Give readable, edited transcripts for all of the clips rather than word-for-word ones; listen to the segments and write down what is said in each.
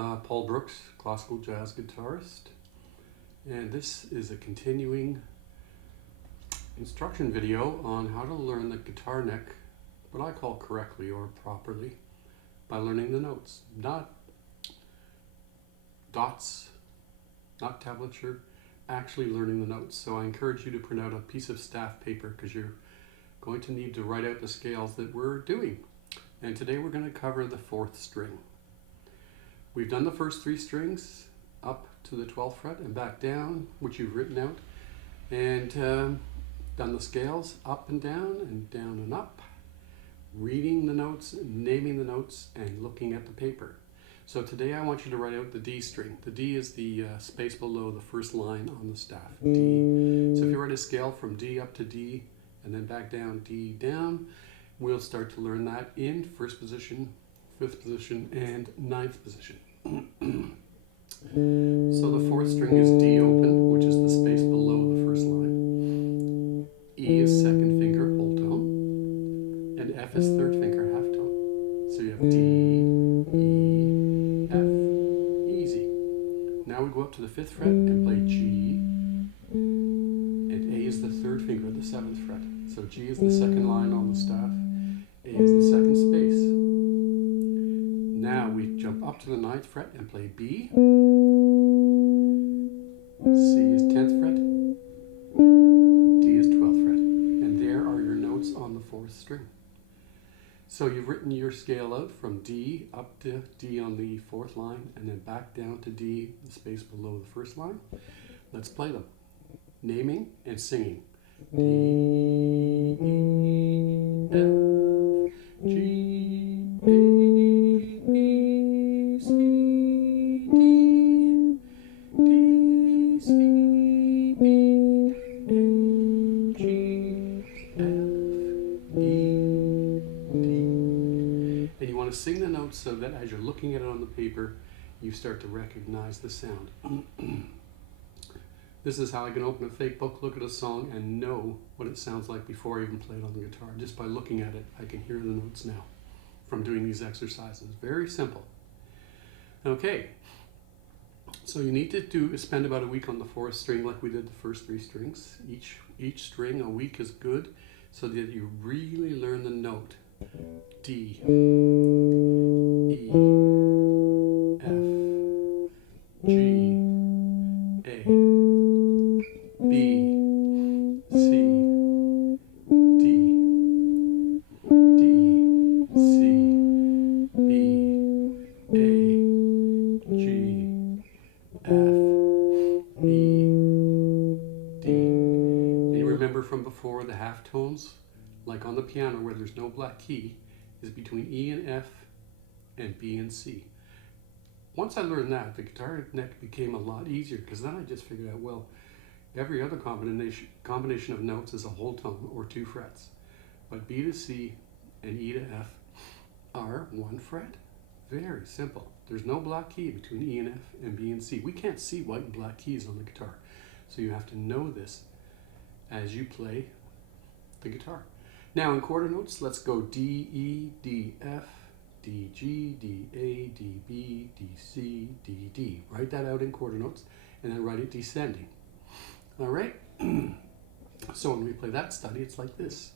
Paul Brooks, classical jazz guitarist, and this is a continuing instruction video on how to learn the guitar neck, what I call correctly or properly, by learning the notes, not dots, not tablature, actually learning the notes. So I encourage you to print out a piece of staff paper because you're going to need to write out the scales that we're doing. And today we're going to cover the 4th string. We've done the first 3 strings up to the 12th fret and back down, which you've written out, and done the scales up and down and up, reading the notes, naming the notes, and looking at the paper. So today I want you to write out the D string. The D is the space below the first line on the staff, D. So if you write a scale from D up to D and then back down, D down, we'll start to learn that in 1st position, 5th position, and 9th position. So the 4th string is D open, which is the space below the first line. E is 2nd finger, whole tone. And F is 3rd finger, half tone. So you have D, E, F, easy. Now we go up to the 5th fret and play G. And A is the 3rd finger, the 7th fret. So G is the 2nd line on the staff. A is the 2nd space. Now we jump up to the 9th fret and play B. C is 10th fret. D is 12th fret. And there are your notes on the 4th string. So you've written your scale out from D up to D on the 4th line and then back down to D, the space below the first line. Let's play them. Naming and singing. D, E, F, G, A, E, C, D, D, C, B, A, G, F, E, D. And you want to sing the notes so that as you're looking at it on the paper, you start to recognize the sound. This is how I can open a fake book, look at a song, and know what it sounds like before I even play it on the guitar. Just by looking at it, I can hear the notes now from doing these exercises. Very simple. Okay, so you need to spend about a week on the 4th string like we did the first 3 strings. Each string, a week is good so that you really learn the note. D, E, F, G, A, B, C, D, D, C, B, A, G, F, E, D. And you remember from before the half tones, like on the piano where there's no black key, is between E and F and B and C. Once I learned that, the guitar neck became a lot easier because then I just figured out, well, every other combination of notes is a whole tone or 2 frets. But B to C and E to F are 1 fret. Very simple. There's no black key between E and F and B and C. We can't see white and black keys on the guitar. So you have to know this as you play the guitar. Now in quarter notes, let's go D, E, D, F, D, G, D, A, D, B, D, C, D, D. Write that out in quarter notes and then write it descending. All right? So when we play that study, it's like this.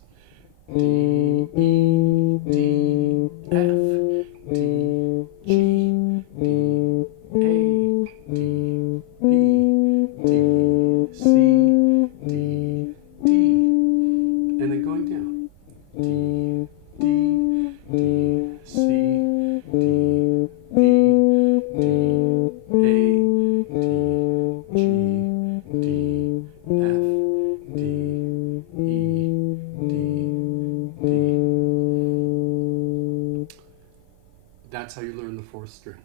D, E, D, F, D, G, D, A, D, B, D, C, D, D. And then going down. D, D, D, C, D, B, D, A, D, G, D, F, D, E, D, D. That's how you learn the 4th string.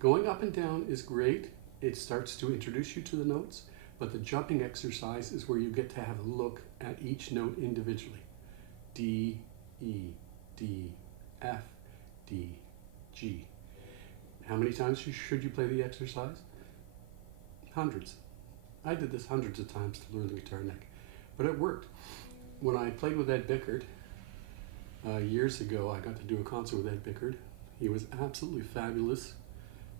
Going up and down is great. It starts to introduce you to the notes, but the jumping exercise is where you get to have a look at each note individually. D, E, D, F, D, G. How many times should you play the exercise? Hundreds. I did this hundreds of times to learn the guitar neck, but it worked. When I played with Ed Bickert, years ago, I got to do a concert with Ed Bickert. He was absolutely fabulous.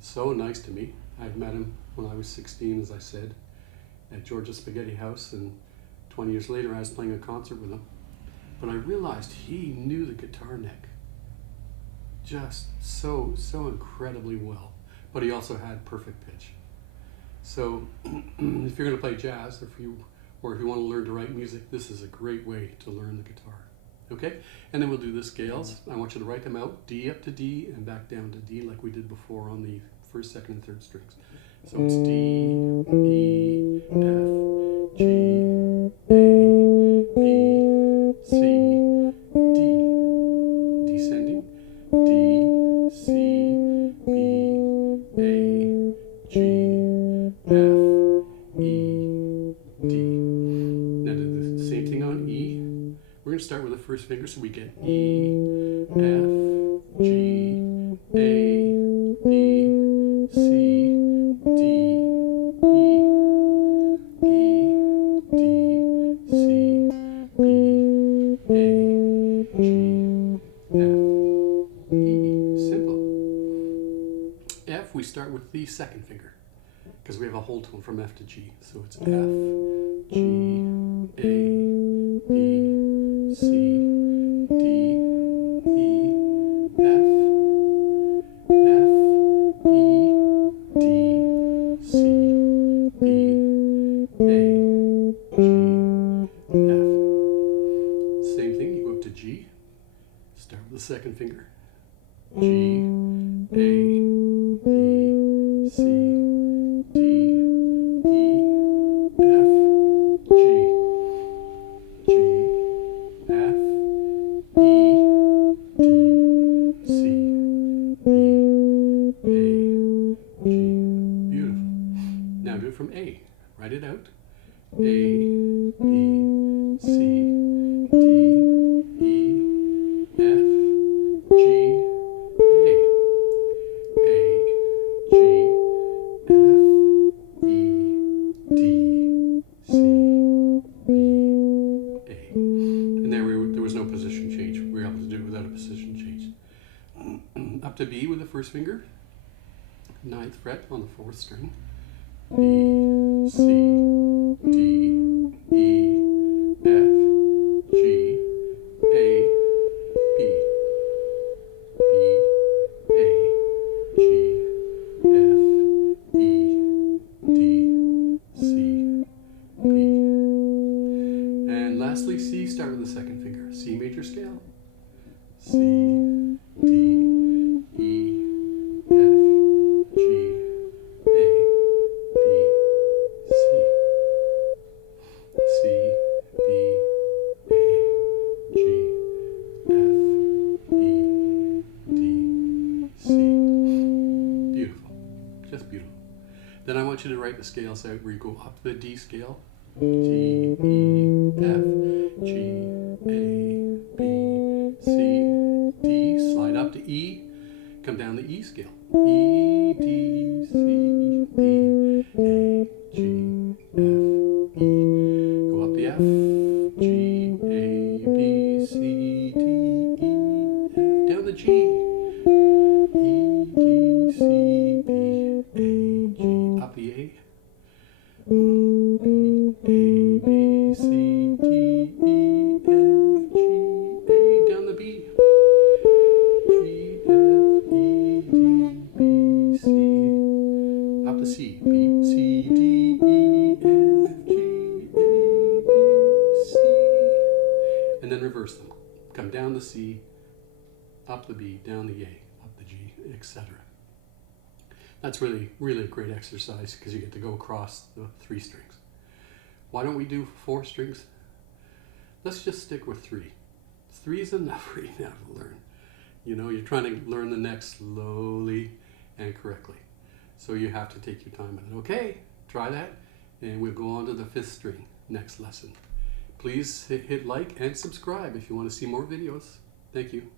So nice to me. I met him when I was 16, as I said, at George's Spaghetti House, and 20 years later I was playing a concert with him. But I realized he knew the guitar neck just so incredibly well, but he also had perfect pitch. So if you're going to play jazz, or if you want to learn to write music, this is a great way to learn the guitar. Okay, and then we'll do the scales. I want you to write them out: D up to D and back down to D, like we did before on the first, second, and third strings. So it's D, E, F, G, A, B, C, D. Descending: D, C, B, A, G, F, E, D. Now do the same thing on E. We're going to start with the first finger, so we get E, F, G, A, B, C, D, E, E, D, C, B, A, G, F, E. Simple. F, we start with the second finger, because we have a whole tone from F to G. So it's F, G, A, B, C, D, E, F, F, E, D, C, B, A, G, F. Same thing, you go up to G, start with the second finger. G, A, B, C, D, E, F, G, G, F, E, D, C, B, A, G. Beautiful. Now do it from A. Write it out. A, B, C, D, E, F, G, A, G, F, E, D, C, B, A. And there was no position change. We were able to do it without a position change. Up to B with the first finger, 9th fret on the 4th string. B, C, D, E, F, G, A, B, B, A, G, F, E, D, C, B. And lastly, C, start with the second finger. C major scale. C, D, E, F, G, A, B, C. C, B, A, G, F, E, D, C. Beautiful. Just beautiful. Then I want you to write the scales out where you go up the D scale. G, E, F, G, A, B, C, D. Slide up to E. Come down the E scale. E, D, C, B, A, G, F, E. Go up the F. G, A, B, C, D, E, F. Down the G. E, D, C, B, A, G. Up the A. B, A, B, C, D, E, F, G, A. Down the B. G, F, E, D, B, C. Up the C. B, C, D, E, F, G, A, B, C. And then reverse them. Come down the C, up the B, down the A, up the G, etc. That's really a great exercise because you get to go across the 3 strings. Why don't we do 4 strings? Let's just stick with 3. 3 is enough right now to learn. You know, you're trying to learn the neck slowly and correctly. So you have to take your time with it. Okay, try that, and we'll go on to the 5th string next lesson. Please hit like and subscribe if you want to see more videos. Thank you.